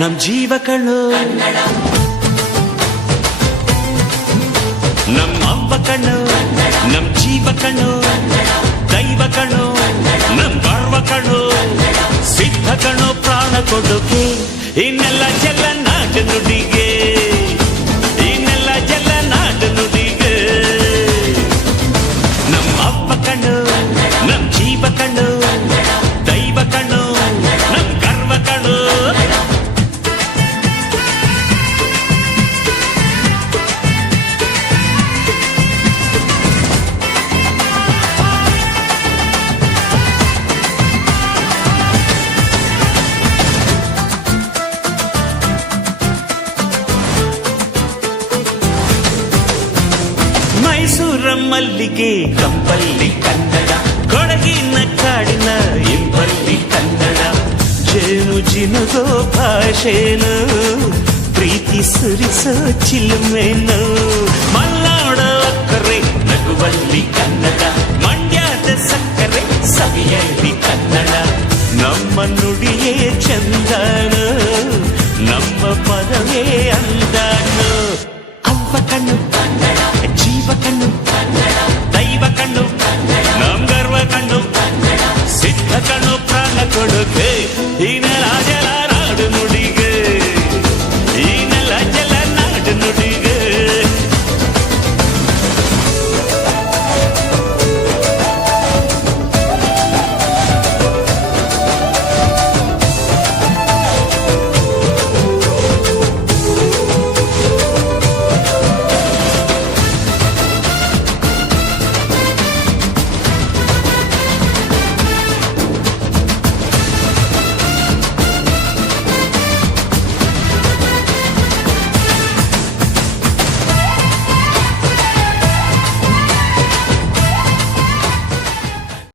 ನಮ್ ಜೀವ ಕಣ್ಣು, ನಮ್ಮ ಅವ್ವ ಕಣ್ಣು, ನಮ್ ಜೀವ ಕಣ್ಣು, ದೈವ ಕಣ್ಣು, ನಮ್ ಗರ್ವ ಕಣ್ಣು, ಸಿದ್ಧ ಕಣ್ಣು, ಪ್ರಾಣ ಕೊಡೋಕೆ ಇನ್ನೆಲ್ಲ ಜಲ ನಾಟ ನುಡಿಗೆ, ಇನ್ನೆಲ್ಲ ಜಲ ನಾಟ ನುಡಿಗೆ. ನಮ್ಮ ಅವ್ವ ಕಣ್ಣು, ನಮ್ ಜೀವ ಕಣ್ಣು, ದೈವ ಕಣ್ಣು, ನಮ್ ಗರ್ವ ಕಣ್ಣು. ಮೈಸೂರ ಮಲ್ಲಿಗೆ ಕಂಪಲ್ಲಿ ಕನ್ನಡ, ಕೊಡಗಿನ ಕಾಡಿನ ಇಂಪಲ್ಲಿ ಕನ್ನಡ, ಜೇನು ಜಿನುಗೋ ಭಾಷೆನು, ಪ್ರೀತಿ ಸುರಿಸೋ ಚಿಲುಮೆನು, ಮಲ್ನಾಡ ಅಕ್ಕರೆ ನಗುವಲ್ಲಿ ಕನ್ನಡ, ಮಂಡ್ಯದ ಸಕ್ಕರೆ ಸವಿಯಲ್ಲಿ ಕನ್ನಡ, ನಮ್ಮ ನುಡಿಯೇ ಚಂದನು, ನಮ್ಮ ಪದವೇ ಅಂದನು.